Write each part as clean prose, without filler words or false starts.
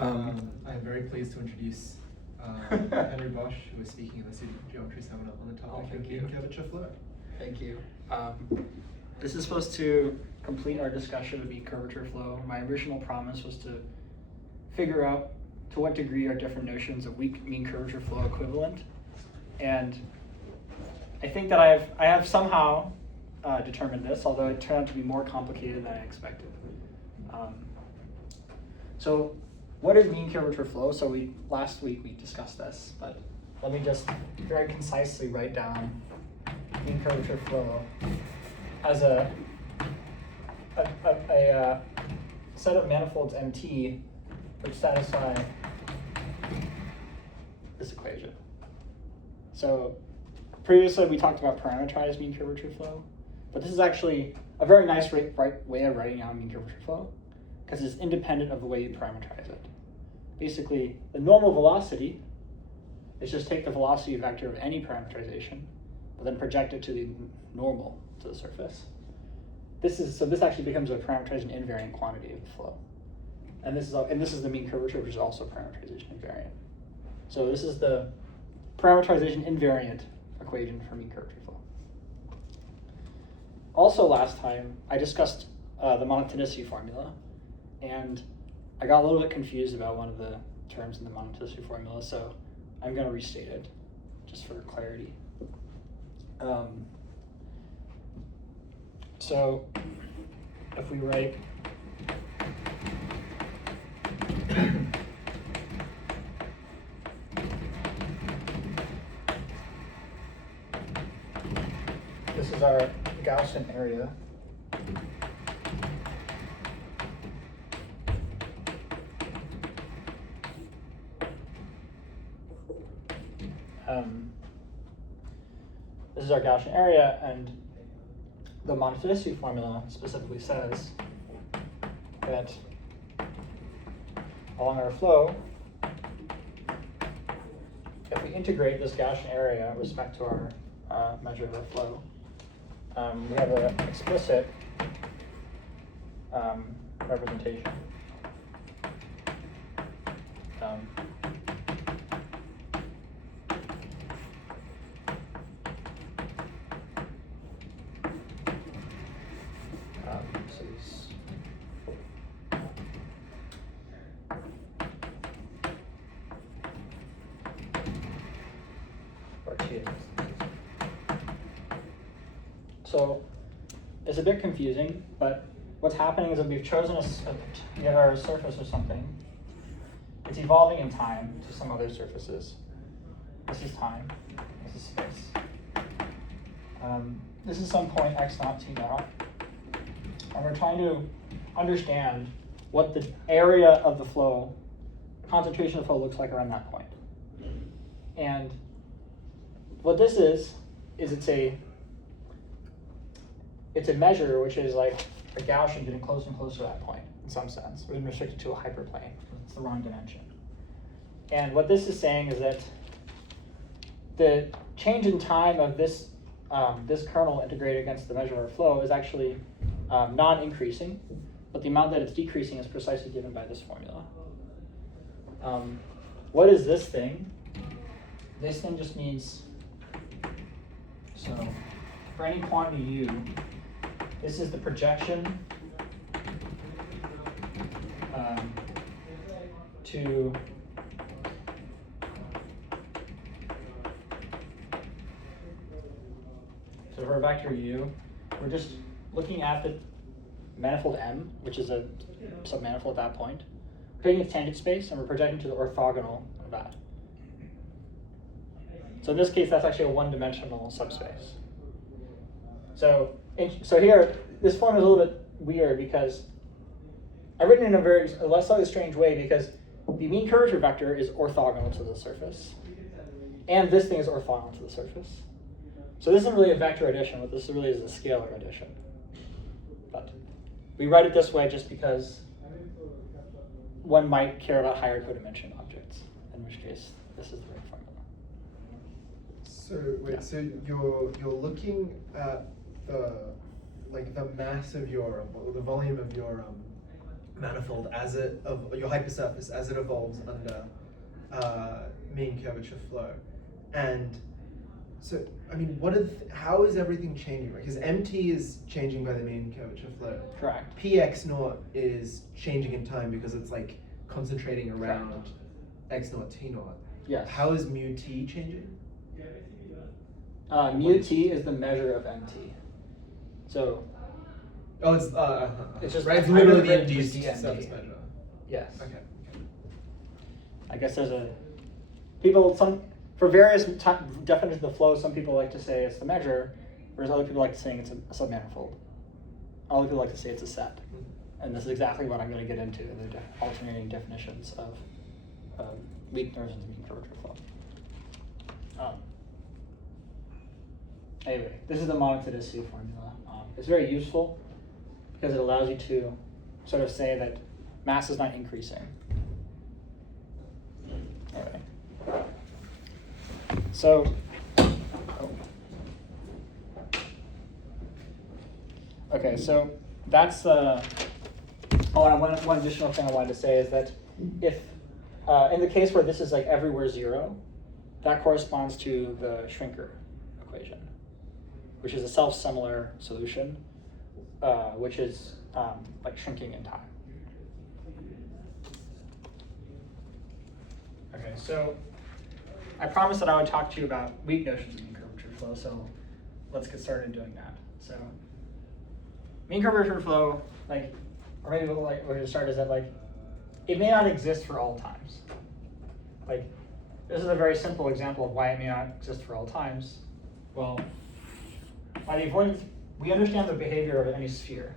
I'm very pleased to introduce Henry Bosch, who is speaking at the student geometry seminar on the topic of mean curvature flow. Thank you. This is supposed to complete our discussion of mean curvature flow. My original promise was to figure out to what degree are different notions of weak mean curvature flow equivalent, and I think that I have somehow determined this, although it turned out to be more complicated than I expected. So what is mean curvature flow? So last week we discussed this, but let me just very concisely write down mean curvature flow as a set of manifolds MT which satisfy this equation. So previously we talked about parameterized mean curvature flow, but this is actually a very nice way of writing out mean curvature flow because it's independent of the way you parameterize it. Basically, the normal velocity is just take the velocity vector of any parameterization, but then project it to the normal to the surface. This actually becomes a parameterized invariant quantity of the flow. And this is the mean curvature, which is also parameterization invariant. So this is the parameterization invariant equation for mean curvature flow. Also last time, I discussed the monotonicity formula, and I got a little bit confused about one of the terms in the monotonicity formula, so I'm going to restate it, just for clarity. So if we write this is our Gaussian area. This is our Gaussian area, and the monotonicity formula specifically says that along our flow, if we integrate this Gaussian area with respect to our measure of our flow, we have an explicit representation. So it's a bit confusing, but what's happening is that we've chosen our surface or something. It's evolving in time to some other surfaces. This is time. This is space. This is some point x naught t naught, and we're trying to understand what the area of the flow, concentration of flow, looks like around that point. And what this is it's a measure which is like a Gaussian getting closer and closer to that point in some sense. We're restricted to a hyperplane. It's the wrong dimension. And what this is saying is that the change in time of this kernel integrated against the measure of our flow is actually non-increasing, but the amount that it's decreasing is precisely given by this formula. What is this thing? This thing just means, so for any quantity u, this is the projection to so for a vector u, we're just looking at the manifold M, which is a submanifold at that point, taking its tangent space, and we're projecting to the orthogonal of that. So in this case, that's actually a one-dimensional subspace. So here, this form is a little bit weird because I've written it in a slightly strange way because the mean curvature vector is orthogonal to the surface, and this thing is orthogonal to the surface. So this isn't really a vector addition, what this really is a scalar addition. But we write it this way just because one might care about higher codimension objects, in which case this is the right formula. So wait, yeah. So you're looking at the mass of your, or the volume of your manifold as it of your hypersurface as it evolves under mean curvature flow. And so, I mean, how is everything changing? Because MT is changing by the mean curvature flow. Correct. PX naught is changing in time because it's like concentrating around X naught, T naught. Yes. How is mu T changing? Mu T is the measure of MT. So. Oh, It's just right. It's literally the written induced DMT. surface measure. Yes. Okay. I guess there's for various definitions of the flow, some people like to say it's the measure, whereas other people like to say it's a submanifold. Other people like to say it's a set. Mm-hmm. And this is exactly what I'm going to get into, the alternating definitions of weak notions of mean curvature flow. Anyway, this is the monotidicity formula. It's very useful because it allows you to sort of say that mass is not increasing. Anyway. So, okay, so that's one additional thing I wanted to say is that if, in the case where this is like everywhere 0, that corresponds to the Schrinker equation, which is a self-similar solution, which is like shrinking in time. Okay, so I promised that I would talk to you about weak notions of mean curvature flow, so let's get started doing that. So mean curvature flow, like, or maybe we're going to start is that like, it may not exist for all times. Like, this is a very simple example of why it may not exist for all times. Well, by the avoidance, we understand the behavior of any sphere,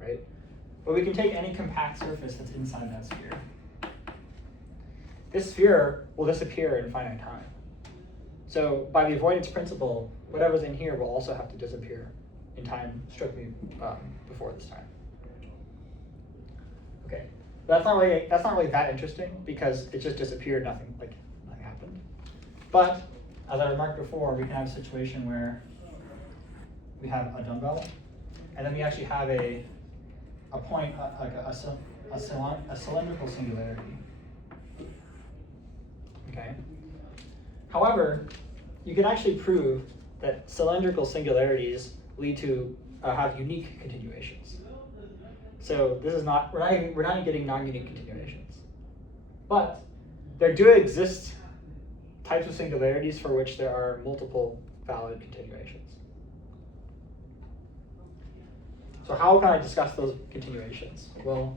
right? But we can take any compact surface that's inside that sphere. This sphere will disappear in finite time. So by the avoidance principle, whatever's in here will also have to disappear in time strictly before this time. Okay, that's not really that interesting because it just disappeared, nothing happened. But as I remarked before, we can have a situation where we have a dumbbell, and then we actually have a point, like a cylindrical singularity. Okay. However, you can actually prove that cylindrical singularities lead to have unique continuations. So this is not we're not getting non-unique continuations, but there do exist types of singularities for which there are multiple valid continuations. So how can I discuss those continuations? Well,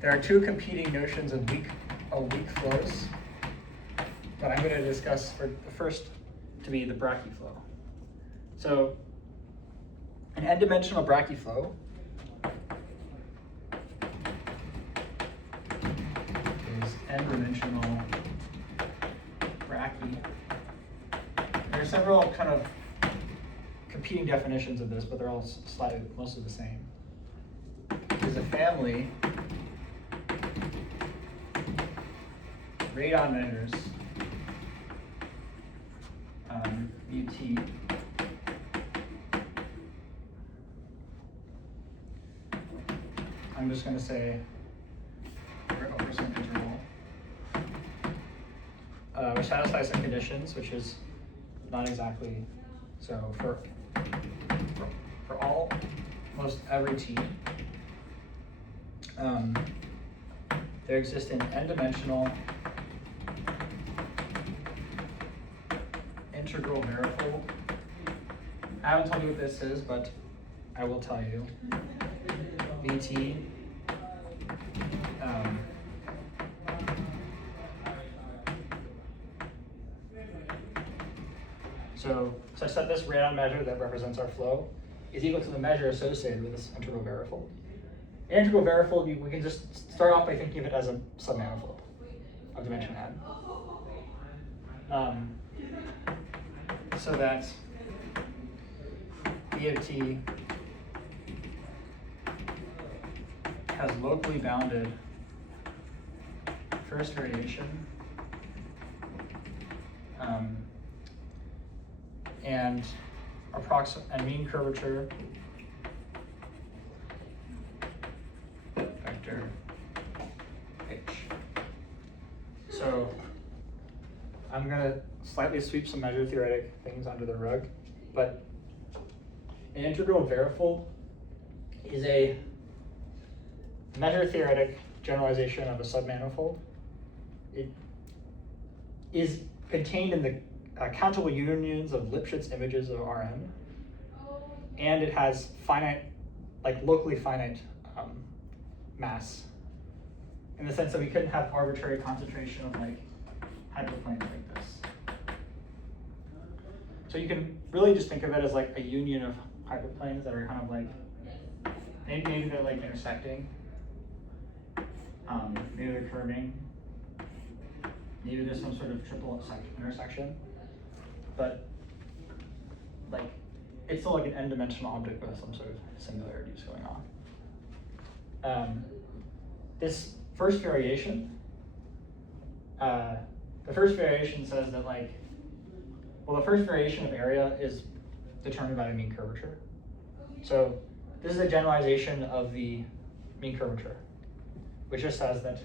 there are two competing notions of weak flows that I'm going to discuss for the first to be the brachyflow. So an n-dimensional brachyflow is n-dimensional brachy. There are several kind of competing definitions of this, but they're all mostly the same. There's a family radon measures mu t I'm just going to say over some interval, which satisfies some conditions, which is not exactly so for almost every t. There exist an n-dimensional integral manifold. I haven't told you what this is, but I will tell you. Vt so such that this radon measure that represents our flow is equal to the measure associated with this integral varifold. An integral varifold, we can just start off by thinking of it as a submanifold of dimension n. So that B of t has locally bounded first variation and mean curvature. So I'm gonna slightly sweep some measure theoretic things under the rug, but an integral variable is a measure theoretic generalization of a submanifold. It is contained in the countable unions of Lipschitz images of Rn, and it has finite, like locally finite mass, in the sense that we couldn't have arbitrary concentration of like hyperplanes like this. So you can really just think of it as like a union of hyperplanes that are kind of like, maybe they're like intersecting, maybe they're curving, maybe there's some sort of triple intersection, but like it's still like an n-dimensional object with some sort of similarities going on. This first variation, the first variation says that like, well, the first variation of area is determined by the mean curvature. So this is a generalization of the mean curvature, which just says that,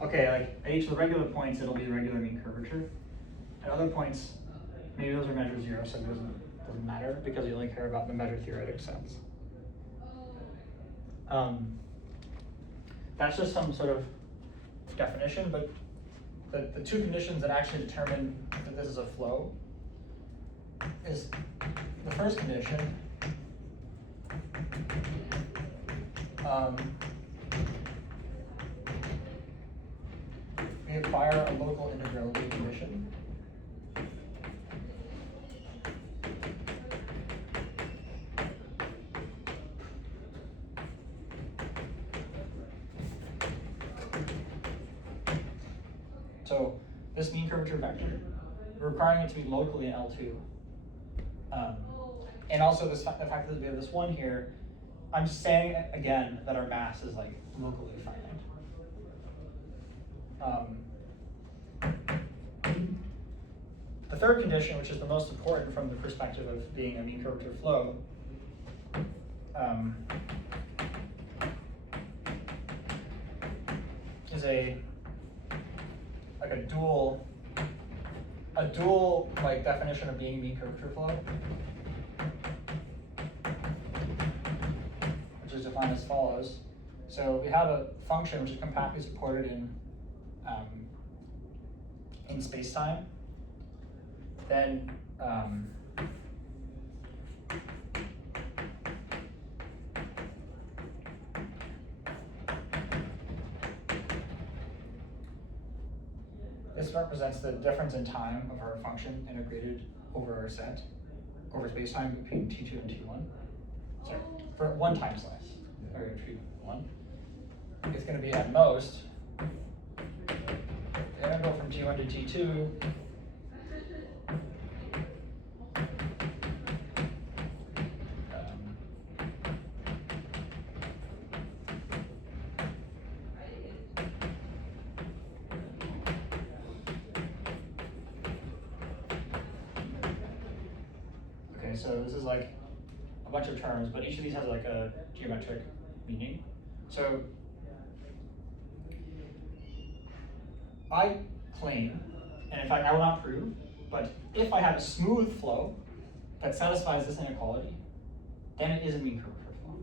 okay, like at each of the regular points, it'll be the regular mean curvature. At other points, maybe those are measure zero, so it doesn't matter because you only care about the measure theoretic sense. That's just some sort of definition, but the two conditions that actually determine that this is a flow is the first condition, we acquire a local integrability condition. So this mean curvature vector, we're requiring it to be locally in L2. And also the fact that we have this one here, I'm just saying again that our mass is like locally finite. The third condition, which is the most important from the perspective of being a mean curvature flow, is a dual like definition of being a mean curvature flow, which is defined as follows. So we have a function which is compactly supported in space-time. Then this represents the difference in time of our function integrated over our set, over space-time between T2 and T1. Sorry, for one time slice, or T1. It's going to be at most, the integral from T1 to T2 so this is like a bunch of terms, but each of these has like a geometric meaning. So I claim, and in fact I will not prove, but if I have a smooth flow that satisfies this inequality, then it is a mean curvature flow.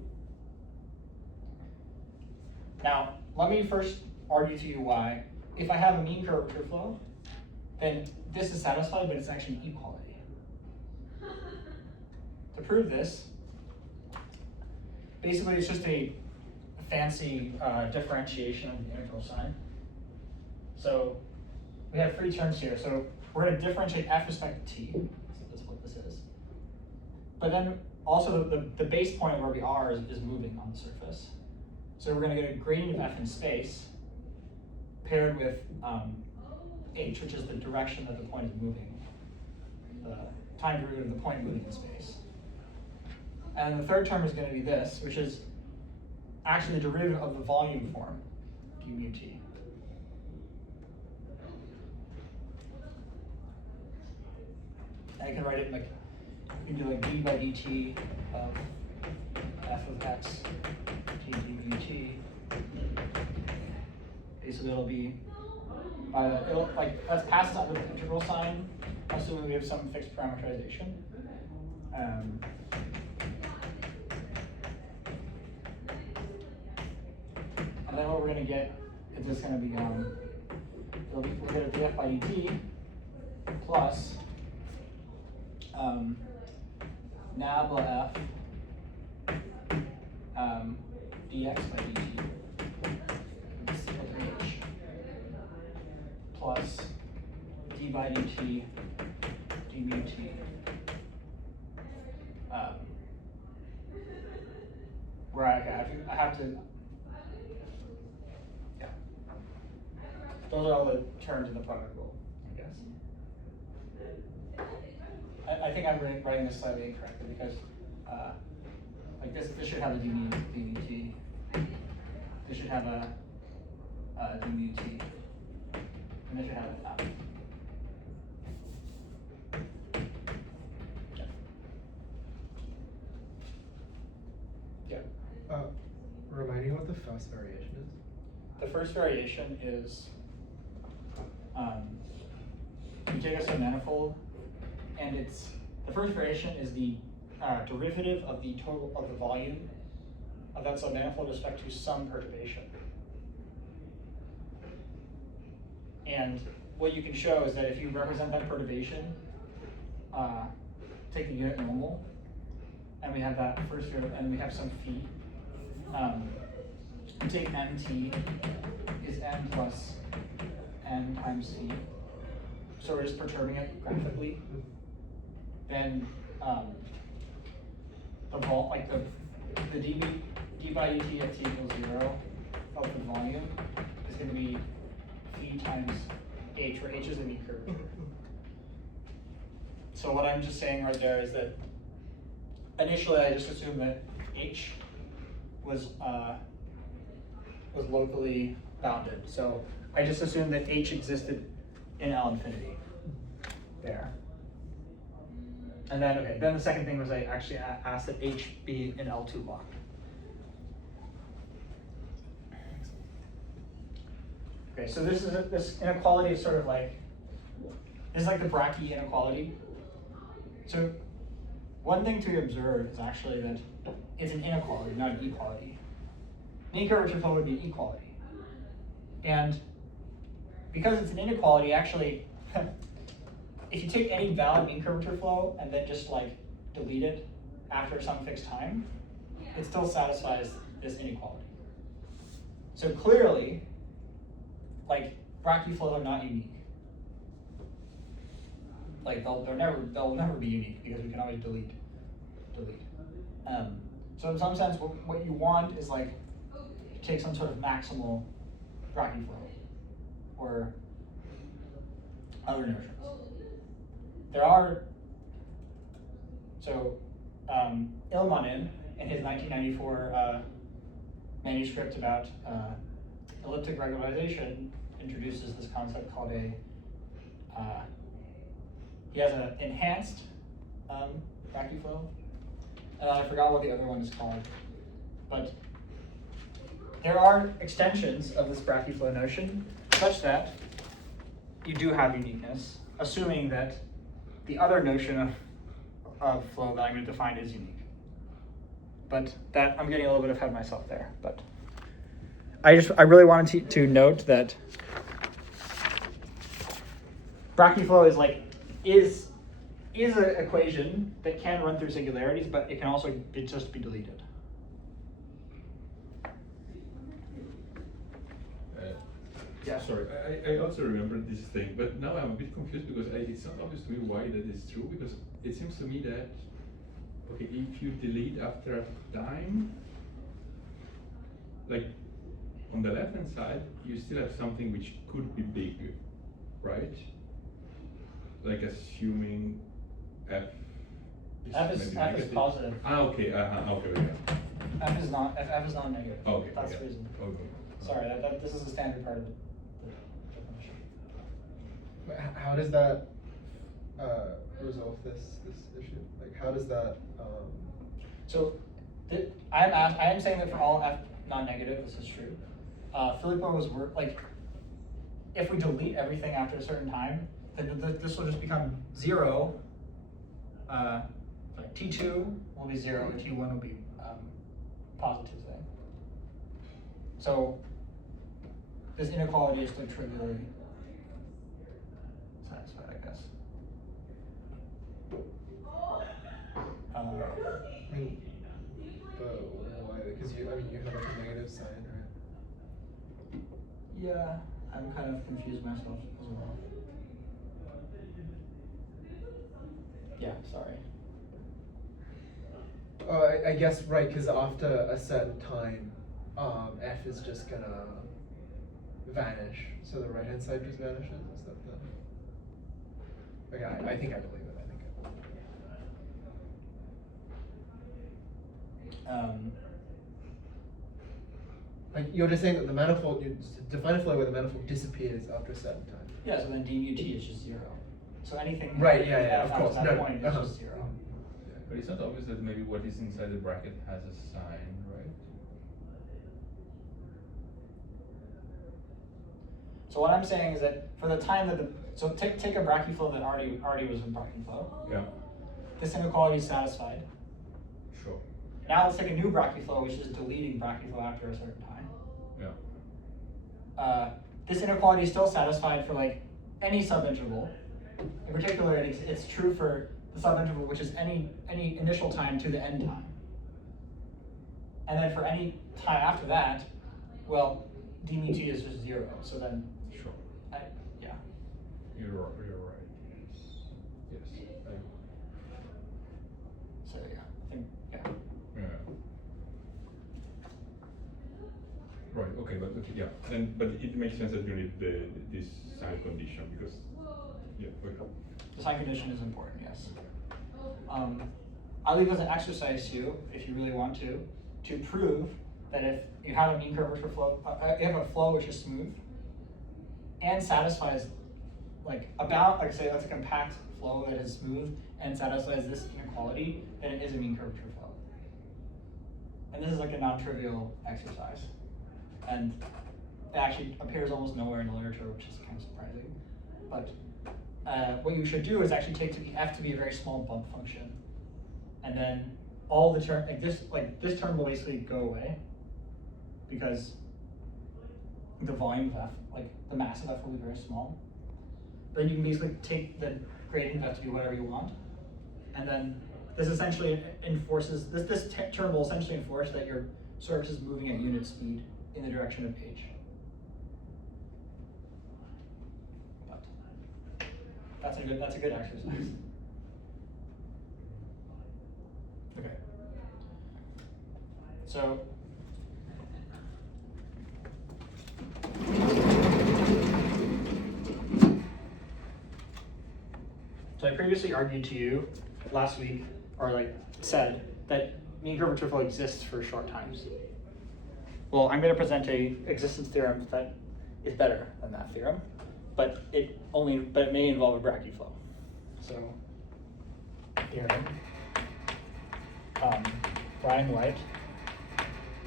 Now, let me first argue to you why, if I have a mean curvature flow, then this is satisfied, but it's actually an equality. To prove this, basically it's just a fancy differentiation of the integral sign. So we have three terms here. So we're going to differentiate f respect to t. So that's what this is. But then also the base point where we are is moving on the surface. So we're going to get a gradient of f in space paired with h, which is the direction that the point is moving, the time derivative of the point moving in space. And the third term is going to be this, which is actually the derivative of the volume form, d mu t. And I can write it like, you can do like d by dt of f of x t d mu t. Okay, so that'll be it'll, like, let's pass this under the integral sign, assuming we have some fixed parameterization. And then what we're going to get is just going to be, we'll get a df by dt plus nabla f dx by dt is equal to h plus d by dt d mu t. Where I have to, yeah. Those are all the terms in the product rule, I guess. I think I'm writing this slightly incorrectly because, like this should have a d mu t. This should have a d mu t, and this should have a f. Yeah. Remind me what the first variation is. The first variation is you take a submanifold, and it's the first variation is the derivative of the total of the volume of that submanifold with respect to some perturbation. And what you can show is that if you represent that perturbation, take the unit normal, and we have that first year, and we have some phi. We take mt is n plus n times phi. So we're just perturbing it graphically. Then the d by dt at t equals 0 of the volume is going to be phi times h, where h is the mean curve. So what I'm just saying right there is that initially I just assumed that h was locally bounded. So I just assumed that h existed in L infinity there. And then, okay, then the second thing was I actually asked that h be in L2 block. Okay, so this inequality is sort of like, this is like the Brachy inequality. So one thing to observe is actually that it's an inequality, not an equality. Mean curvature flow would be equality. And because it's an inequality, actually, if you take any valid mean curvature flow and then just like delete it after some fixed time, it still satisfies this inequality. So clearly, like Brachy flows are not unique. Like they'll never be unique because we can always delete. So in some sense, what you want is like take some sort of maximal Brachy flow or other notions. There are, so Ilmanin in his 1994 manuscript about elliptic regularization introduces this concept called he has an enhanced Brachy flow, and I forgot what the other one is called, but there are extensions of this Brachy flow notion such that you do have uniqueness, assuming that the other notion of flow that I'm going to define is unique. But that, I'm getting a little bit ahead of myself there. But I really wanted to note that Brachy flow is an equation that can run through singularities, but it can also just be deleted. Yeah. Sorry, I also remember this thing, but now I'm a bit confused because it's not obvious to me why that is true, because it seems to me that, okay, if you delete after a time, like on the left hand side, you still have something which could be big, right? Like assuming f is positive. Ah, okay, okay, yeah. F is not negative. Okay, That's okay. the reason. Okay. Sorry, this is a standard part of the definition. But how does that resolve this issue? Like, how does that? So, I am saying that for all f non-negative, this is true. Filippo was if we delete everything after a certain time, then this will just become 0. Sorry, T2 will be 0, and T1 will be positive thing. So this inequality is still trivially satisfied, I guess. I mean, but why? Because you have like a negative sign, right? Yeah, I'm kind of confused myself as well. Yeah, sorry. Oh, I guess right, because after a certain time, f is just gonna vanish. So the right hand side just vanishes. Is that the? Okay, I think I believe it. Like you're just saying that the manifold, you define a flow where the manifold disappears after a certain time. Yeah, so then d mu t is just 0. So anything Right, yeah, of after course. that No, point is just 0. But it's not obvious that maybe what is inside the bracket has a sign, right? So what I'm saying is that for the time that so take a brachyflow that already was in brachyflow. Yeah. This inequality is satisfied. Sure. Now let's take a new brachyflow, which is deleting brachyflow after a certain time. Yeah. This inequality is still satisfied for like any subinterval. In particular, it's true for the subinterval, which is any initial time to the end time. And then for any time after that, well, d mu t is just 0. So then, Sure. yeah. You're right. Yes. So yeah, I think Yeah. Right. Okay. But okay. Yeah. But it makes sense that you need this sign condition because. Yeah. Okay. the sign condition is important. Yes. I'll leave as an exercise to you, if you really want to prove that if you have a mean curvature flow, you have a flow which is smooth and satisfies say that's a compact flow that is smooth and satisfies this inequality, then it is a mean curvature flow. And this is like a non-trivial exercise. And it actually appears almost nowhere in the literature, which is kind of surprising. But what you should do is actually take f to be a very small bump function. And then all the term, this term will basically go away because the volume of f, the mass of f will be very small. Then you can basically take the gradient of f to be whatever you want. And then this essentially enforces, this term will essentially enforce that your surface is moving at unit speed in the direction of h. But that's a good exercise. Okay. So I previously argued to you last week, or said that mean curvature flow exists for short times. Well, I'm going to present a existence theorem that is better than that theorem, but it may involve a brachyflow. So here, Ryan White,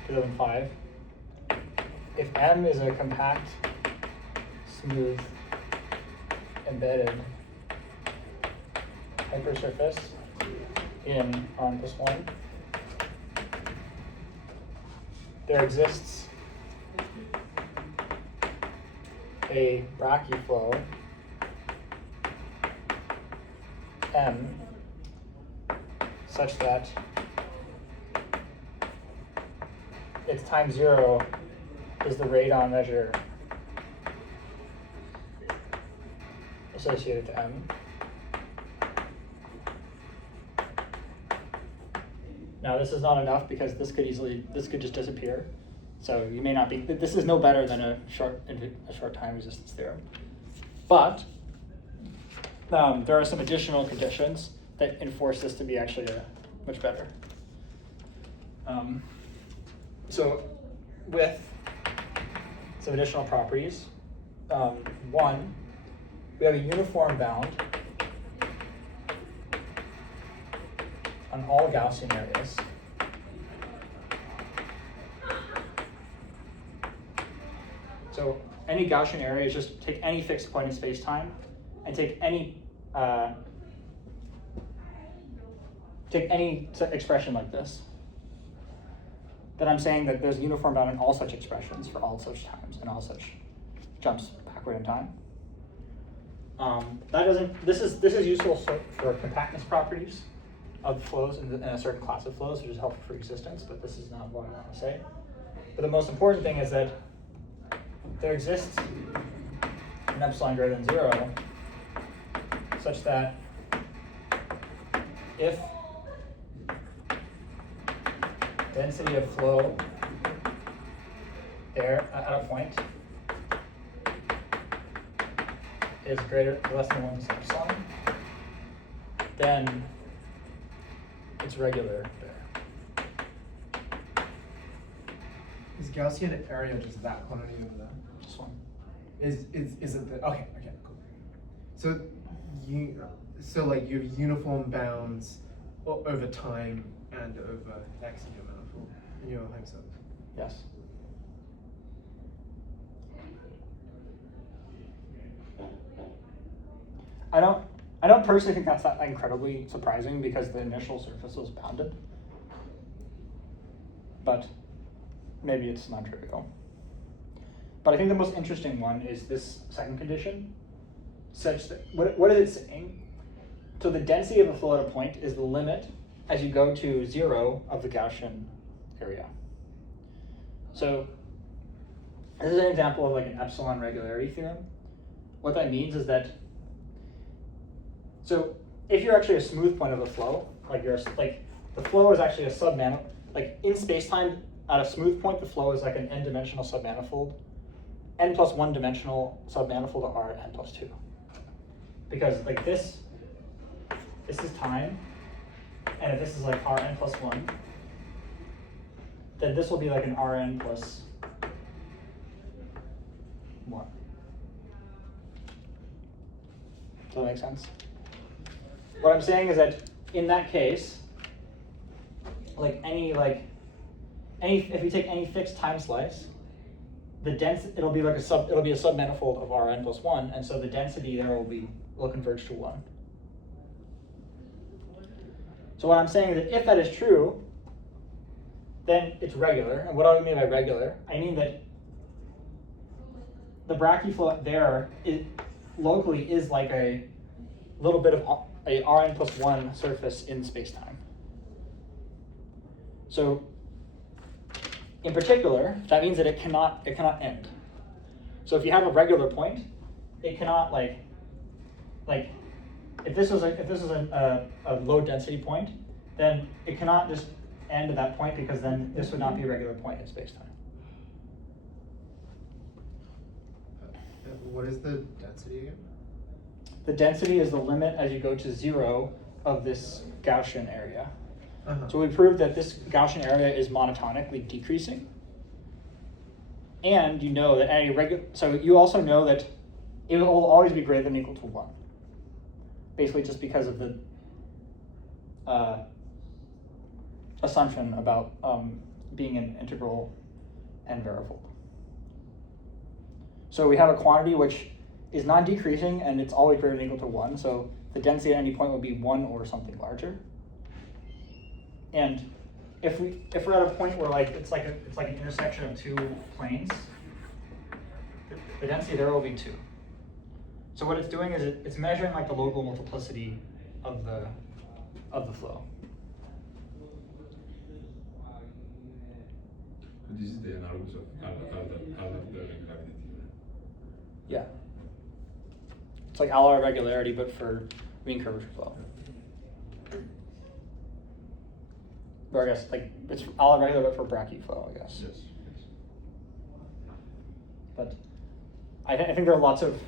2005. If M is a compact, smooth, embedded hypersurface in R1+1, there exists a brachyflow M such that its time 0 is the radon measure associated to M. Now this is not enough because this could just disappear. So you may not be, this is no better than a short time resistance theorem. But there are some additional conditions that enforce this to be actually much better. So with some additional properties, one, we have a uniform bound on all Gaussian areas. So any Gaussian area is just take any fixed point in space-time and take any expression like this. Then I'm saying that there's a uniform bound in all such expressions for all such times and all such jumps backward in time. This is useful for compactness properties of flows in a certain class of flows, which is helpful for existence, but this is not what I want to say. But the most important thing is that there exists an epsilon greater than 0 such that if density of flow there at a point is less than 1 epsilon, then it's regular there. Is Gaussian area just that quantity over there? Just one. Is it the okay, cool. So you like you have uniform bounds over time and over X in your manifold in your hypersurface. Yes. I don't personally think that's that incredibly surprising because the initial surface was bounded. But maybe it's not trivial. But I think the most interesting one is this second condition, such that what is it saying? So the density of a flow at a point is the limit as you go to 0 of the Gaussian area. So this is an example of like an epsilon regularity theorem. What that means is that, so if you're actually a smooth point of the flow, the flow is actually a submanifold, like in space-time at a smooth point, the flow is like an n-dimensional submanifold, n plus 1 dimensional submanifold of R n plus 2. Because like this is time, and if this is like Rn plus 1, then this will be like an Rn plus 1. Does that make sense? What I'm saying is that in that case, if you take any fixed time slice, the density it'll be a submanifold of Rn plus 1, and so the density there will converge to 1. So what I'm saying is that if that is true, then it's regular. And what do I mean by regular? I mean that the brachyflow there locally is like a little bit of a Rn plus 1 surface in spacetime. So in particular, that means that it cannot end. So if you have a regular point, it cannot if this was a low density point, then it cannot just end at that point because then this would not be a regular point in spacetime. What is the density again? The density is the limit as you go to 0 of this Gaussian area. So we proved that this Gaussian area is monotonically decreasing. And you know that so you also know that it will always be greater than or equal to 1. Basically just because of the assumption about being an integral and variable. So we have a quantity which is non-decreasing and it's always greater than or equal to 1. So the density at any point will be 1 or something larger. And if we're at a point where it's like an intersection of two planes, the density there will be 2. So what it's doing is it's measuring like the local multiplicity of the flow. This is the analogous of gravity. Yeah. It's like Euler regularity, but for mean curvature flow. Or I guess it's Euler regular, but for brachy flow, I guess. Yes. But I think there are lots of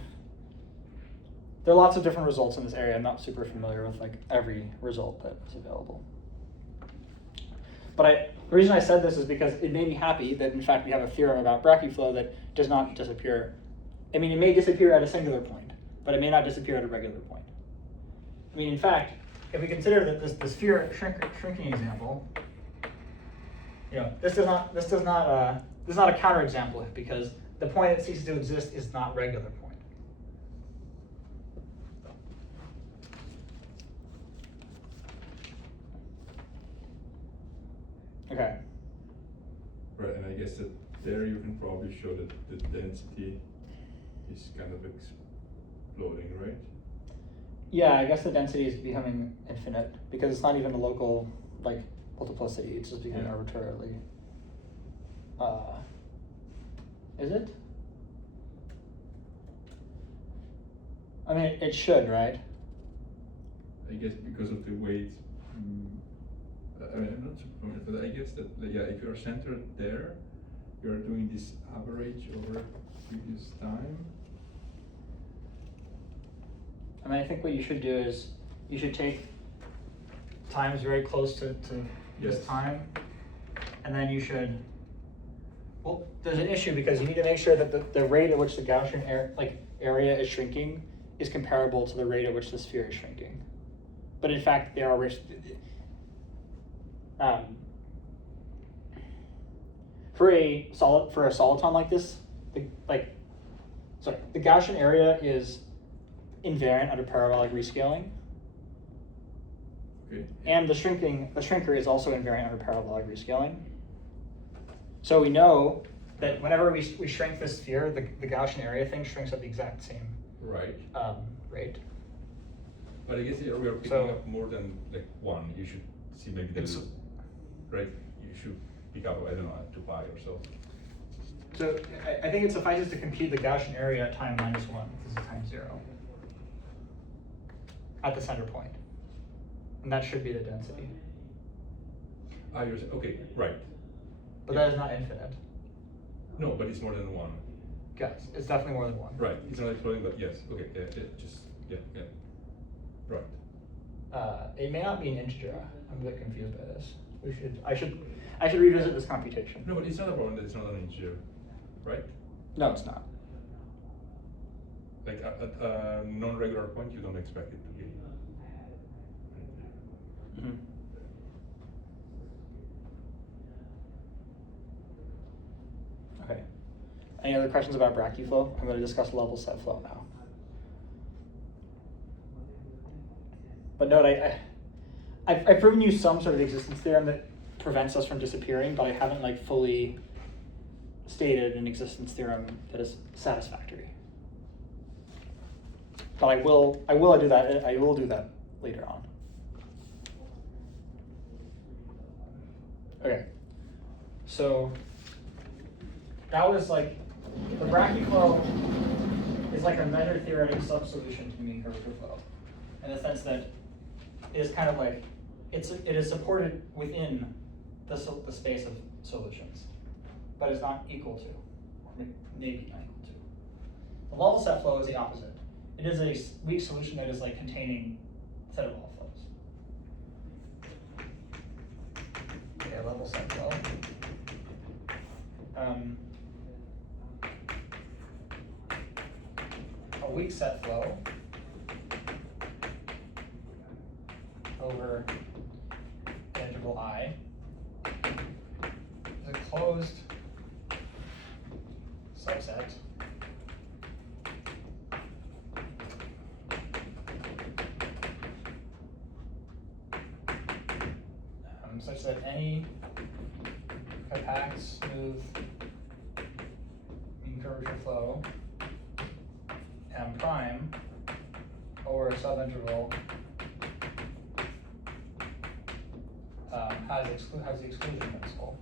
different results in this area. I'm not super familiar with every result that is available. But the reason I said this is because it made me happy that in fact we have a theorem about brachyflow that does not disappear. I mean, it may disappear at a singular point, but it may not disappear at a regular point. I mean, in fact, if we consider that this sphere shrinking example, this is not a counterexample because the point that ceases to exist is not regular point. Okay. Right, and I guess that there you can probably show that the density is kind of exploding, right? Yeah, I guess the density is becoming infinite because it's not even a local like multiplicity. It's just becoming Yeah. arbitrarily. Is it? I mean, it should, right? I guess because of the weight. I mean, I'm not super familiar, but I guess that yeah, if you're centered there, you're doing this average over previous time. I mean, I think what you should do is you should take times very close to this Yes. time, and then you should. Well, there's an issue because you need to make sure that the rate at which the Gaussian area is shrinking is comparable to the rate at which the sphere is shrinking. But in fact, they are. For a soliton like this, the Gaussian area is invariant under parabolic rescaling, Okay. and the shrinker is also invariant under parabolic rescaling. So we know that whenever we shrink this sphere, the Gaussian area thing shrinks at the exact same Right. rate. But I guess here we are picking So- up more than like one. You should see maybe the right. You should pick up, I don't know, 2π or so. So I think it suffices to compute the Gaussian area at time -1. This is time 0 at the center point, and that should be the density. Ah, you're saying, okay, right. But Yeah. that is not infinite. No, but it's more than one. Yes, it's definitely more than one. Right. It's not exploding, but yes. Okay. Yeah. Just yeah. Right. It may not be an integer. I'm a bit confused by this. I should revisit this computation. No, but it's not a problem that it's not an integer, right? No, it's not. Like at a non-regular point, you don't expect it to be. Mm-hmm. Okay. Any other questions about brachyflow? I'm going to discuss level set flow now. But note, I've proven you some sort of existence theorem that prevents us from disappearing, but I haven't like fully stated an existence theorem that is satisfactory. But I will do that. I will do that later on. Okay. So that was like the brachyflow is like a measure theoretic subsolution to mean curvature flow, in the sense that it is kind of like it is supported within the space of solutions, but is not equal to, or maybe not equal to. The level set flow is the opposite. It is a weak solution that is like containing a set of all flows. Okay, level set flow. A weak set flow over the integral I is a closed subset such that any compact, smooth mean curvature flow M prime over a subinterval has the exclusion principle.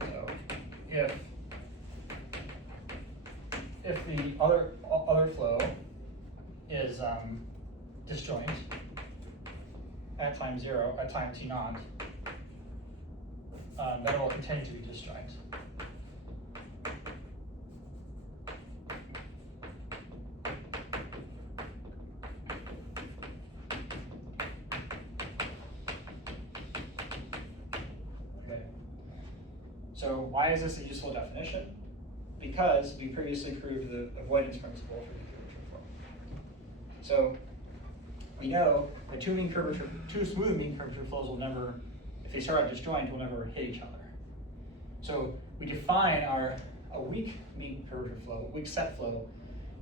So if the other flow is disjoint at time 0, at time t naught, then it will continue to be disjoint. Okay. So why is this a useful definition? Because we previously proved the avoidance principle for the curvature flow. So we know that two smooth mean curvature flows will never, if they start at disjoint, will never hit each other. So we define a weak mean curvature flow, weak set flow,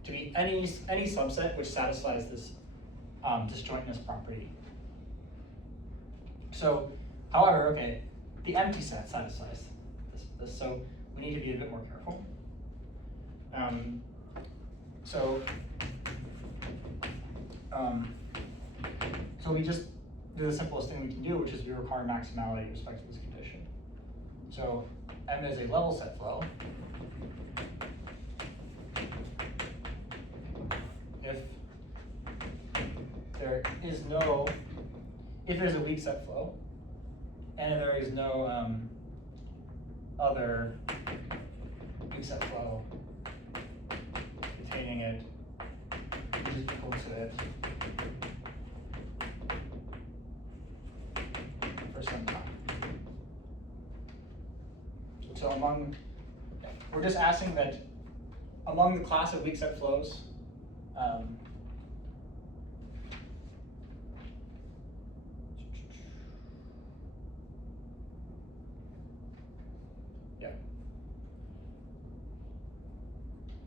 to be any subset which satisfies this disjointness property. So, however, okay, the empty set satisfies this, so we need to be a bit more careful. So we just do the simplest thing we can do, which is we require maximality with respect to this condition. So M is a level set flow if there's a weak set flow, and if there is no other weak set flow containing it, which is equal to it for some time. So we're just asking that among the class of weak set flows,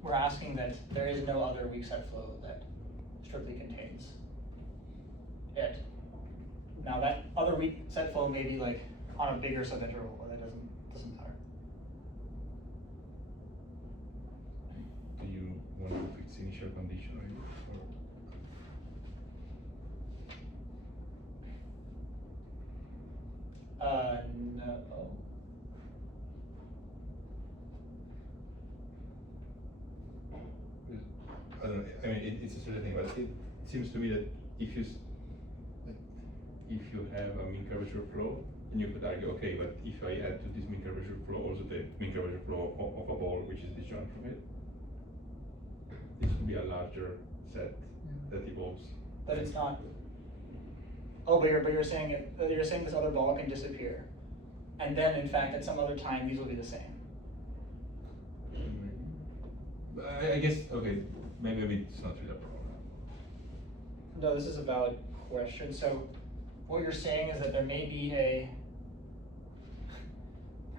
we're asking that there is no other weak set flow that strictly contains it. Now that other weak set flow may be like on a bigger subinterval, but that doesn't matter. Do you want to fix initial condition maybe? No. I don't know. I mean, it's a certain thing, but it seems to me that if you have a mean curvature flow, then you could argue, okay, but if I add to this mean curvature flow also the mean curvature flow of a ball which is disjoint from it, this would be a larger set that evolves. But it's not. Oh, but you're saying this other ball can disappear, and then in fact at some other time these will be the same. I guess, okay, maybe it's not really a problem. No, this is a valid question. So what you're saying is that there may be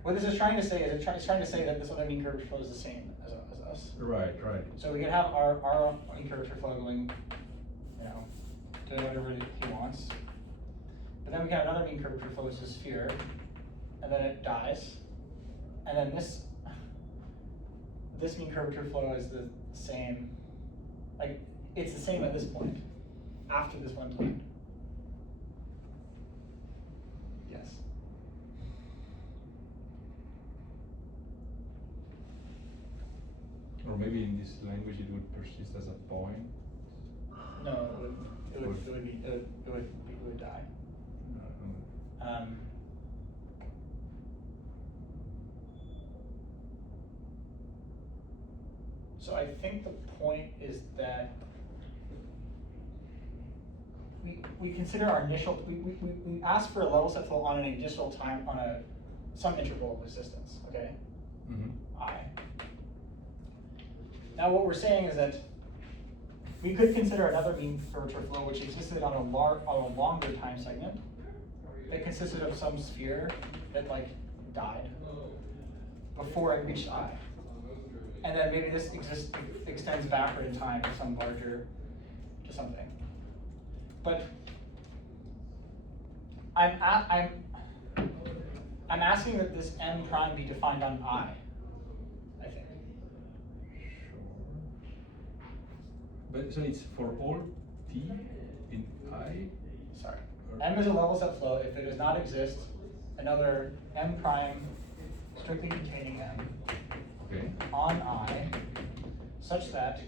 what this is trying to say is it's trying to say that this other mean curvature flow is the same as us. Right. So we can have our mean curvature flow going, doing whatever he wants. But then we got another mean curvature flow, which is a sphere, and then it dies. And then this mean curvature flow is the same, like it's the same at this point, after this one time. Yes. Or maybe in this language it would persist as a point. No, it would die. So I think the point is that we consider our initial, we ask for a level set flow on an initial time, on some interval of resistance, okay? I. Now what we're saying is that we could consider another mean curvature flow which existed on a longer time segment that consisted of some sphere that like died before it reached I. And then maybe this extends backward in time to some larger, to something. But I'm asking that this M prime be defined on I think. Sure. But so it's for all t in I? Sorry. M is a level set flow if there does not exist another M prime strictly containing M. Okay. On I, such that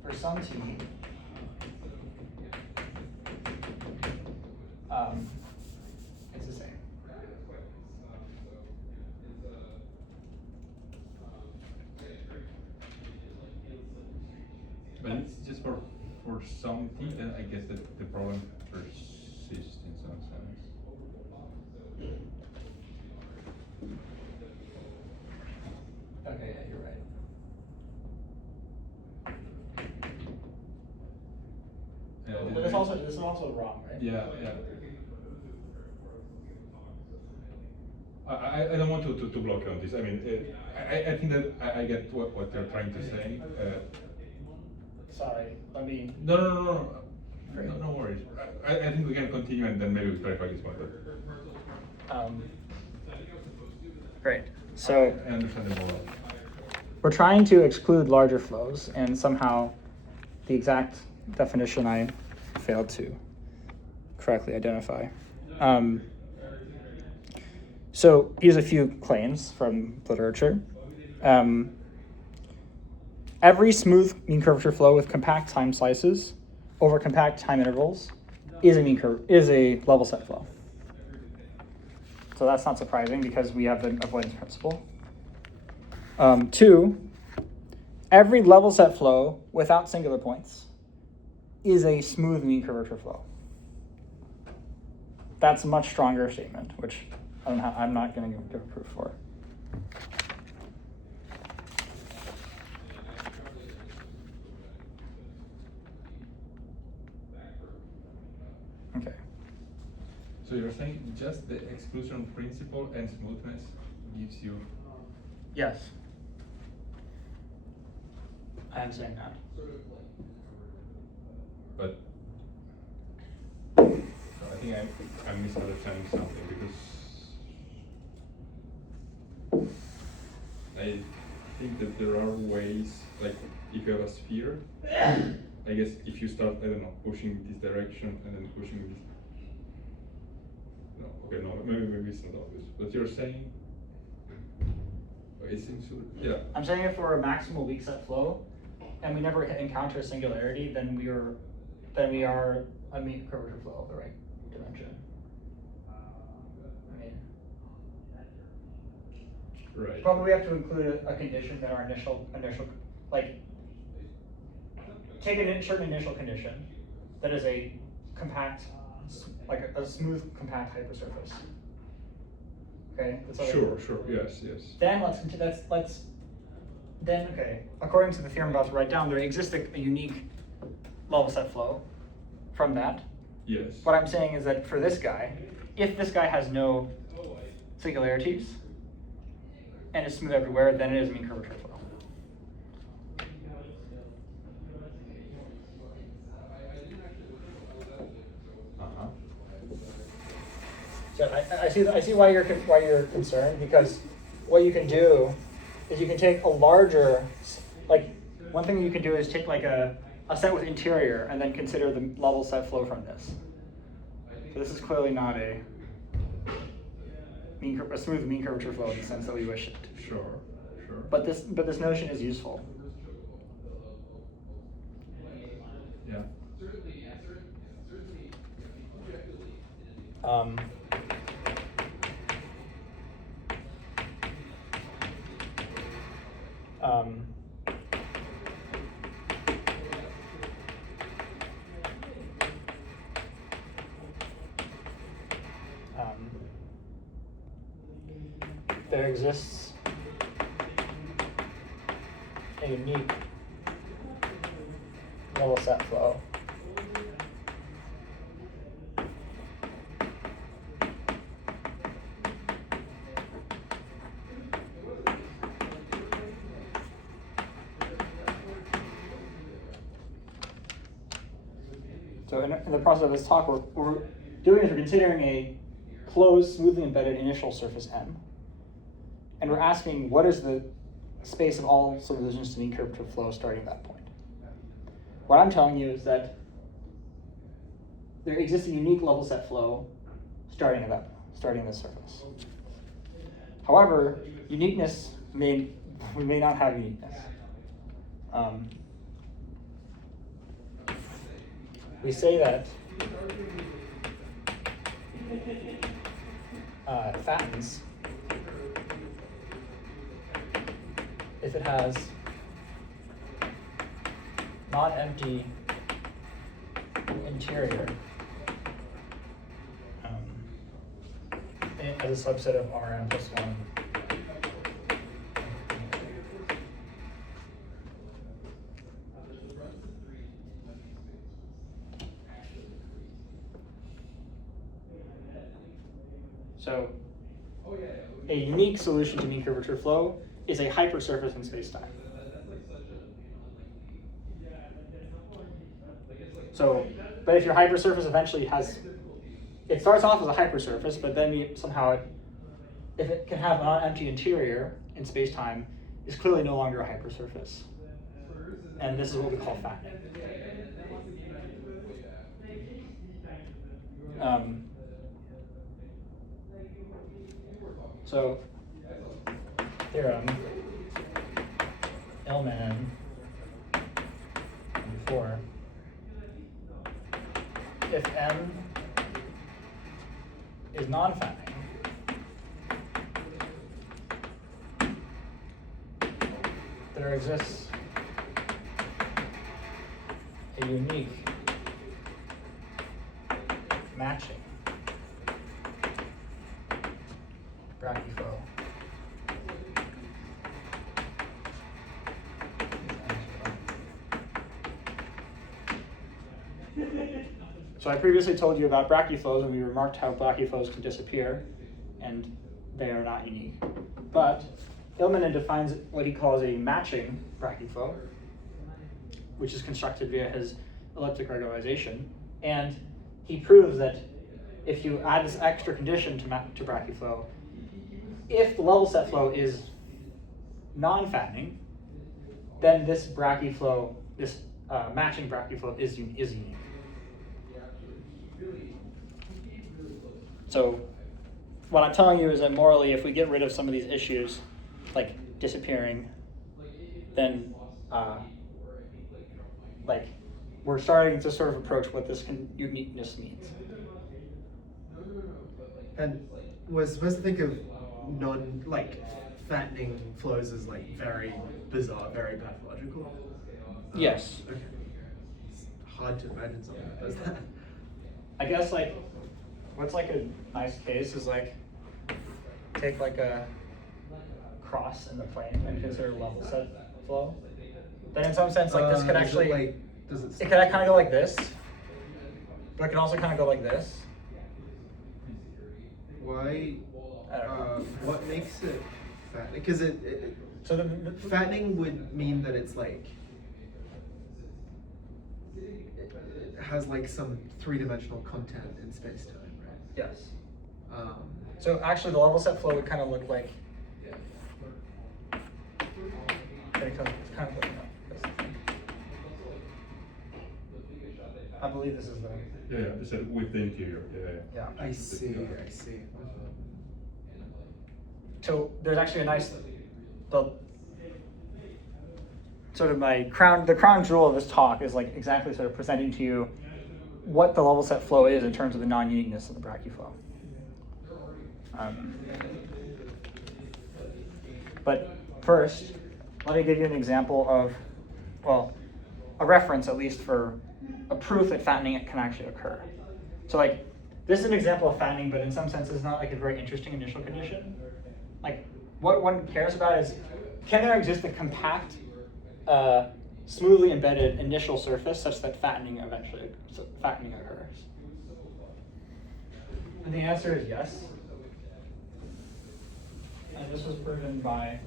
for some t, it's the same. But it's just for some t, then I guess that the problem persists in some sense. Okay, yeah, you're right. this is also wrong, right? Yeah, yeah. I don't want to block you on this. I mean, I think that I get what you're trying to say. Sorry, let me. No worries. I think we can continue and then maybe we clarify this one. Great. So I understand the model. we're trying to exclude larger flows, and somehow the exact definition I failed to correctly identify. So here's a few claims from literature. Every smooth mean curvature flow with compact time slices over compact time intervals is a level set flow. So that's not surprising because we have the avoidance principle. 2, every level set flow without singular points is a smooth mean curvature flow. That's a much stronger statement, which I'm not going to give a proof for. Okay. So you're saying just the exclusion principle and smoothness gives you. Yes. I am saying that. But I think I'm misunderstanding something because I think that there are ways, like if you have a sphere, I guess if you start, I don't know, pushing this direction and then pushing this. No, okay, no, maybe it's not obvious. But you're saying, it seems to, yeah. I'm saying if we're a maximal weak set flow, and we never encounter a singularity, then we are a mean curvature flow of the right dimension. Right. Probably we have to include a condition that our initial like take a certain initial condition that is a compact, like a smooth compact hypersurface. Okay. Sure. Yes. Then okay. According to the theorem I'm about to write down, there exists a unique level set flow from that. Yes. What I'm saying is that for this guy, if this guy has no singularities and is smooth everywhere, then it is a mean curvature flow. So I see why you're concerned, because what you can do is you can take a larger, like one thing you can do is take like a set with interior and then consider the level set flow from this. So this is clearly not a smooth mean curvature flow in the sense that we wish it. Sure. But this notion is useful. Yeah. There exists a unique level set flow. So in the process of this talk, what we're doing is we're considering a closed, smoothly embedded initial surface M. And we're asking, what is the space of all subdivisions to mean curvature flow starting at that point? What I'm telling you is that there exists a unique level set flow starting this surface. However, uniqueness we may not have uniqueness. We say that fattens if it has non-empty interior as a subset of Rn plus 1. So a unique solution to mean curvature flow is a hypersurface in spacetime. So, but if your hypersurface eventually has, it starts off as a hypersurface, but then somehow if it can have an empty interior in spacetime, is clearly no longer a hypersurface. And this is what we call fattening. So, theorem, Illman, before, if M is non-fattening, there exists a unique matching brachyflow. So I previously told you about brachyflows, and we remarked how brachyflows can disappear, and they are not unique. But Illman defines what he calls a matching brachyflow, which is constructed via his elliptic regularization, and he proves that if you add this extra condition to brachyflow, if the level set flow is non-fattening, then this brachyflow, this matching brachyflow is unique. So what I'm telling you is that morally, if we get rid of some of these issues, like disappearing, then like we're starting to sort of approach what this uniqueness means. And we're supposed to think of fattening flows as like very bizarre, very pathological. Yes. Okay. It's hard to imagine something that does that. I guess like what's like a nice case is like take like a cross in the plane and consider level set flow. Then in some sense like this could actually it could kind of go like this, but it can also kind of go like this. Why? What makes it fat? Because so the fattening would mean that it's like it has like some three-dimensional content in space-time, right? Yes. So actually, the level set flow would kind of look like. It's kind of like this. I believe this is the. Yeah, this is with the interior. Yeah. I see. So there's actually a nice, the crown jewel of this talk is like exactly sort of presenting to you what the level set flow is in terms of the non-uniqueness of the brachyflow. But first, let me give you an example of, well, a reference at least for a proof that fattening can actually occur. So like, this is an example of fattening, but in some sense it's not like a very interesting initial condition. Like, what one cares about is, can there exist a compact, smoothly embedded initial surface such that fattening occurs? And the answer is yes. And this was proven by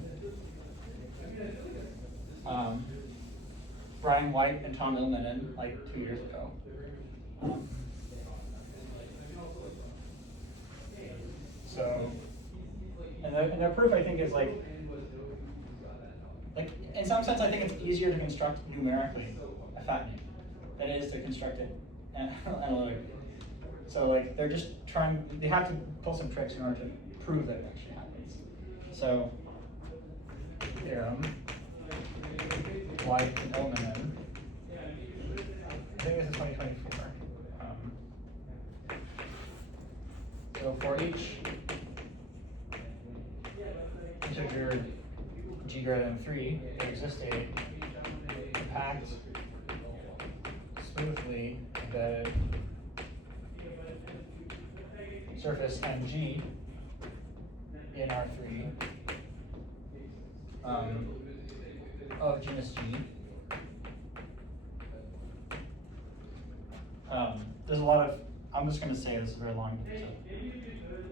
Brian White and Tom Illman like 2 years ago. And their proof, I think, is like in some sense, I think it's easier to construct numerically a fattening than it is to construct it analytically. So like they have to pull some tricks in order to prove that it actually happens. So theorem, White and Illman. I think this is 2024. So for each integer g greater than 3, there exists a compact, smoothly embedded surface mg in R3 of genus G. There's a lot of, I'm just going to say this is very long.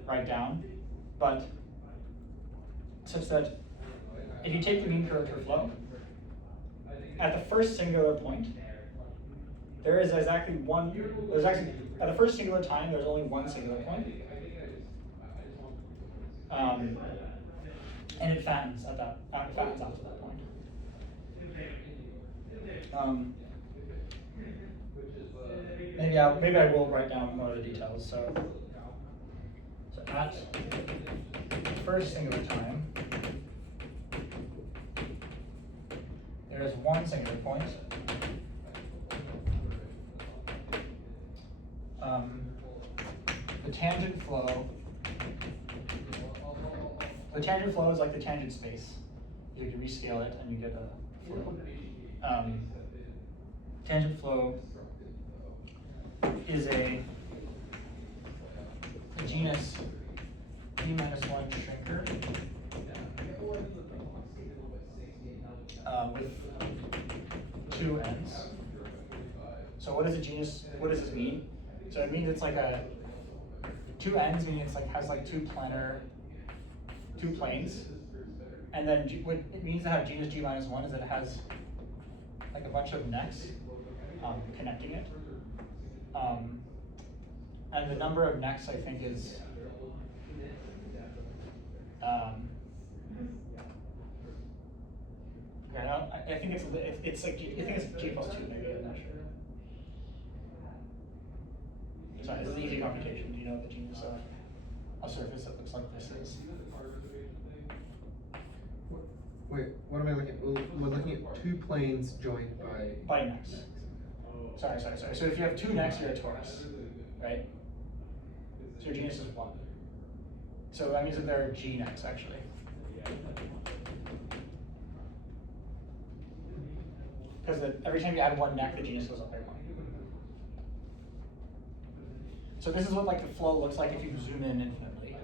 So, write down, but such that if you take the mean curvature flow, at the first singular point, there is exactly one, there's actually, at the first singular time, there's only one singular point. And it fattens at that, fattens after that point. Maybe I will write down more of the details. So at first singular time, there is one singular point. The tangent flow. The tangent flow is like the tangent space. You can rescale it and you get a flow. Tangent flow is a genus G-1 shrinker with two ends. So what is a genus? What does this mean? So it means it's like a two ends, meaning it's like has like two planes, and then what it means to have genus G-1 is that it has like a bunch of necks connecting it, and the number of necks I think is I think it's like I think it's G plus 2 maybe, I'm not sure. Sorry, this is easy computation. Do you know what the genus of a surface that looks like this is? Wait, what am I looking at? We're looking at two planes joined by necks. Sorry. So if you have two necks, you're a torus, right? So your genus is 1. So that means that there are G necks actually. Because every time you add one neck, the genus goes up by 1. So this is what like the flow looks like if you zoom in infinitely.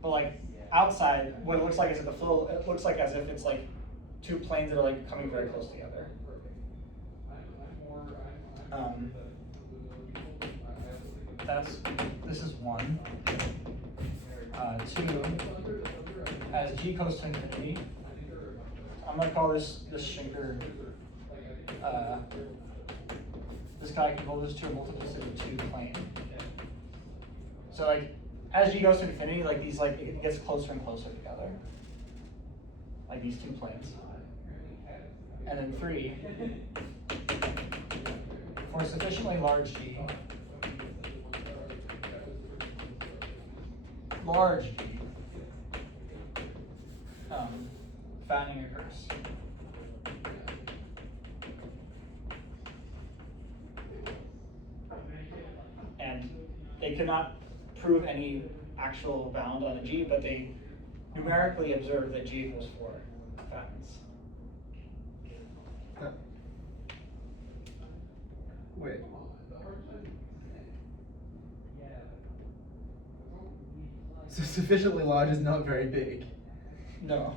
But like outside, what it looks like is that the flow, it looks like as if it's like two planes that are like coming very close together. This is 1. 2, as G goes to infinity, I'm gonna call this shrinker, this guy can hold this to a multiplicity of 2 plane. So like, as G goes to infinity, like these like, it gets closer and closer together. Like these 2 planes. And then 3, for sufficiently large G, fattening occurs. And they could not prove any actual bound on a G, but they numerically observed that G equals 4 fattens. Wait. So sufficiently large is not very big. No.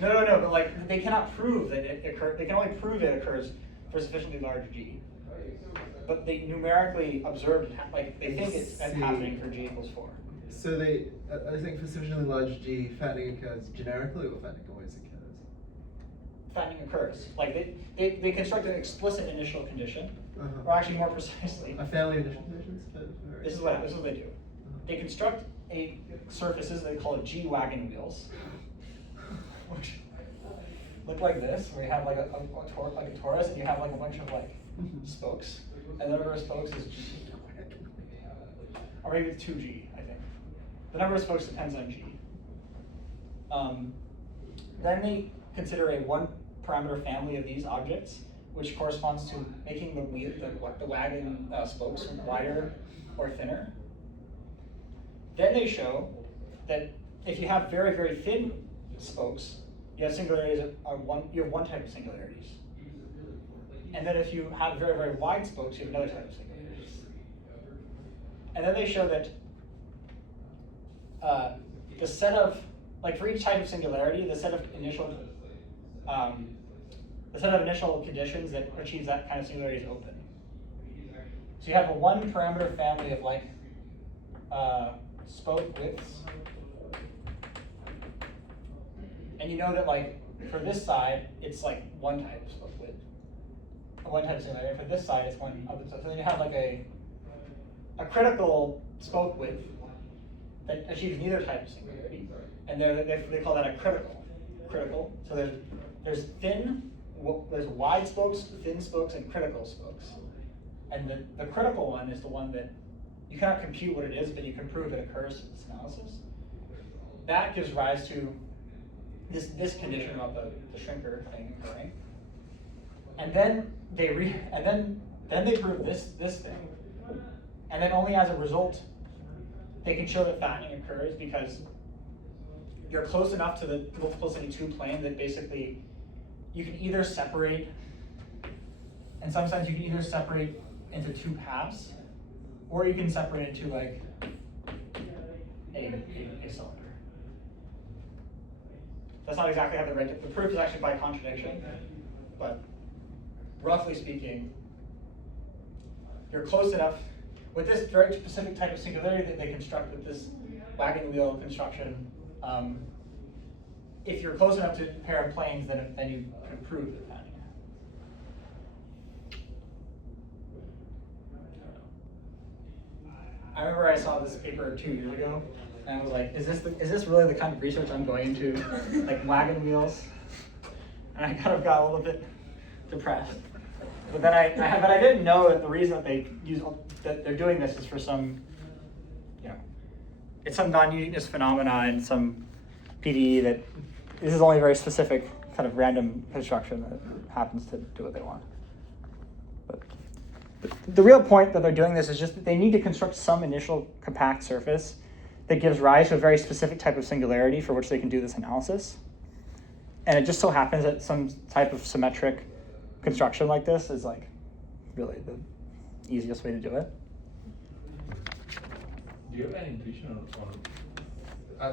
No, but like they cannot prove that it occurs. They can only prove it occurs for sufficiently large G. But they numerically observed, like they think it's happening for G equals 4. So I think for sufficiently large G, fattening occurs generically, or fattening always occurs? Fattening occurs. Like they construct an explicit initial condition, or actually more precisely. A family of initial conditions? This is what they do. They construct surfaces they call G-wagon wheels, which look like this, where you have like a torus, and you have like a bunch of like spokes, and the number of spokes is G, or maybe it's 2G, I think. The number of spokes depends on G. Then they consider a 1-parameter family of these objects, which corresponds to making the wagon spokes wider or thinner. Then they show that if you have very, very thin spokes, you have singularities you have one type of singularities. And then if you have very, very wide spokes, you have another type of singularities. And then they show that the set of, like for each type of singularity, the set of initial conditions that achieves that kind of singularity is open. So you have a 1-parameter family of like spoke widths. And you know that like for this side, it's like one type of spoke width. One type of singularity. For this side, it's one other. So then you have like a critical spoke width that achieves neither type of singularity. And they call that a critical. So there's wide spokes, thin spokes, and critical spokes. And the critical one is the one that you cannot compute what it is, but you can prove it occurs in this analysis. That gives rise to this condition about the shrinker thing occurring. And then they prove this thing. And then only as a result, they can show that fattening occurs because you're close enough to the multiplicity 2 plane that basically you can either separate, in some sense you can either separate into 2 halves, or you can separate into like a cylinder. That's not exactly how they write it. The proof is actually by contradiction, but roughly speaking, you're close enough with this very specific type of singularity that they construct with this wagon wheel construction. If you're close enough to pair of planes, then you can prove that fattening happens. I remember I saw this paper 2 years ago, and I was like, is this really the kind of research I'm going into, like wagon wheels? And I kind of got a little bit depressed. But then I didn't know that the reason that they're doing this is for some, it's some non-uniqueness phenomena in some PDE that this is only a very specific kind of random construction that happens to do what they want. But the real point that they're doing this is just that they need to construct some initial compact surface that gives rise to a very specific type of singularity for which they can do this analysis. And it just so happens that some type of symmetric construction like this is like really the easiest way to do it. Do you have any intuition on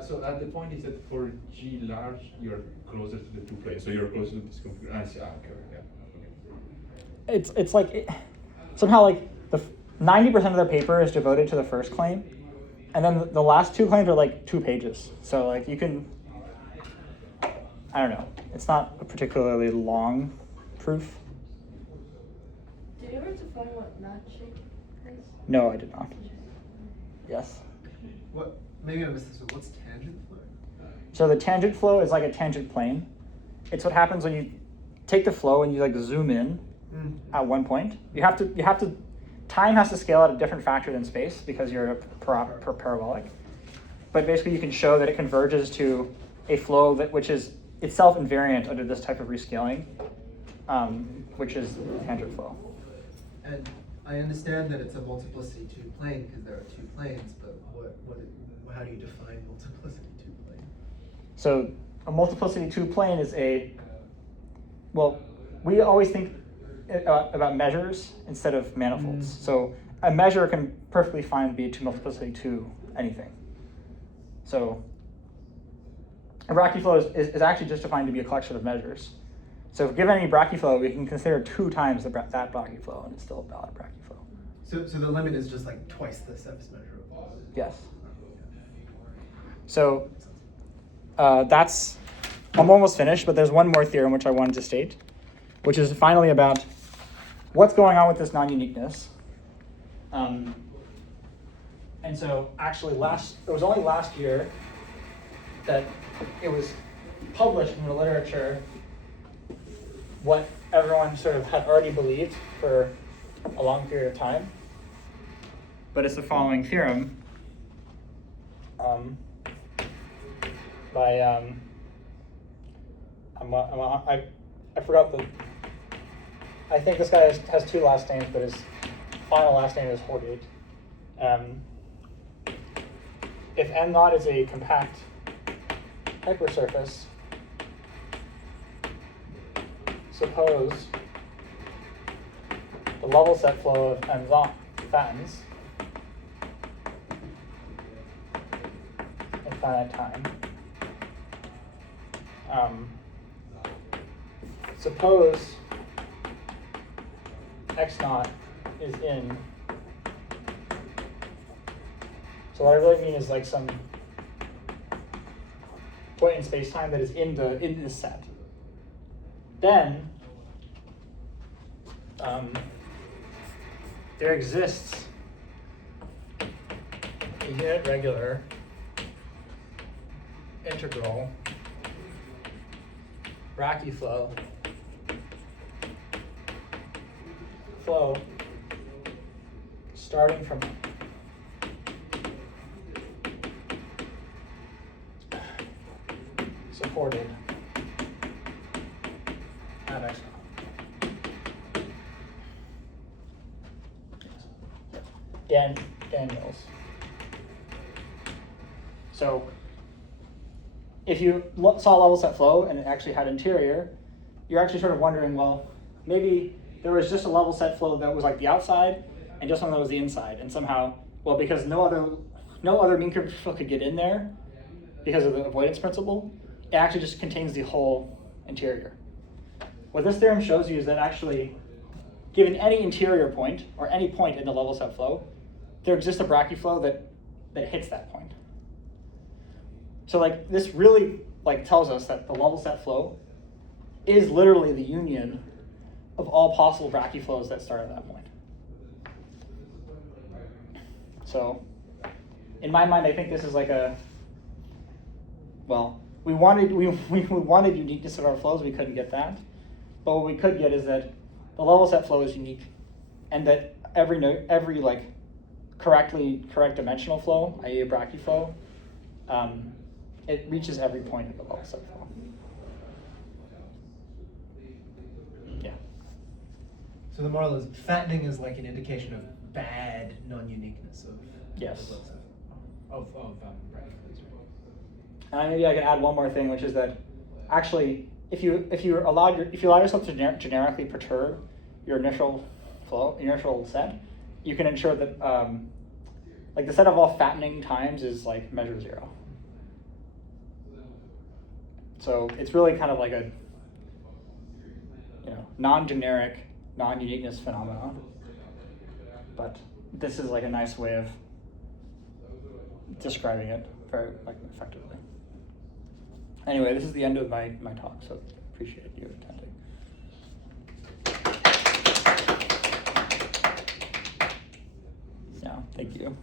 so at the point is that for G large, you're closer to the 2 planes, so you're closer to this configuration. Okay. It's like somehow like the 90% of their paper is devoted to the first claim, and then the last 2 claims are like 2 pages. So like you can, I don't know, it's not a particularly long proof. Did you ever define what knot shape is? No, I did not. Yes. What? Maybe I missed this one. What's tangent flow? So the tangent flow is like a tangent plane. It's what happens when you take the flow and you like zoom in at one point. You have to. Time has to scale at a different factor than space because you're a parabolic. But basically, you can show that it converges to a flow which is itself invariant under this type of rescaling, which is tangent flow. And I understand that it's a multiplicity 2 plane because there are 2 planes, but how do you define multiplicity 2 plane? So a multiplicity 2 plane is we always think about measures instead of manifolds. So a measure can perfectly fine be to multiplicity 2 anything. So a brachyflow is actually just defined to be a collection of measures. So if given any brachyflow, we can consider 2 times that brachyflow, and it's still a valid brachyflow. So the limit is just like twice the surface measure of Yes. So I'm almost finished, but there's one more theorem which I wanted to state, which is finally about what's going on with this non-uniqueness. And so actually it was only last year that it was published in the literature what everyone sort of had already believed for a long period of time. But it's the following theorem by I forgot I think this guy has 2 last names, but his final last name is Horgate. If M naught is a compact hypersurface, suppose the level set flow of M naught fattens in finite time. Suppose X naught is in. So what I really mean is like some point in space-time that is in this set. Then there exists a unit regular integral brachyflow flow starting from supported at x Daniels. So if you saw level set flow and it actually had interior, you're actually sort of wondering, well, maybe there was just a level set flow that was like the outside and just one that was the inside, and somehow, well, because no other mean curvature flow could get in there because of the avoidance principle, it actually just contains the whole interior. What this theorem shows you is that actually, given any interior point or any point in the level set flow, there exists a brachyflow that hits that point. So like this really like tells us that the level set flow is literally the union of all possible brachyflows that start at that point. So in my mind, I think this is like we wanted uniqueness of our flows, we couldn't get that. But what we could get is that the level set flow is unique, and that every like correct dimensional flow, i.e. a brachyflow, it reaches every point of the level set flow. Yeah. So the moral is fattening is like an indication of bad non-uniqueness of Yes. the level set of brachyflows. And maybe I can add one more thing, which is that actually, if you allow yourself to generically perturb your initial set, you can ensure that like the set of all fattening times is like measure 0. So it's really kind of like a non-generic, non-uniqueness phenomenon. But this is like a nice way of describing it very like effectively. Anyway, this is the end of my talk, so appreciate you attending. Yeah, thank you.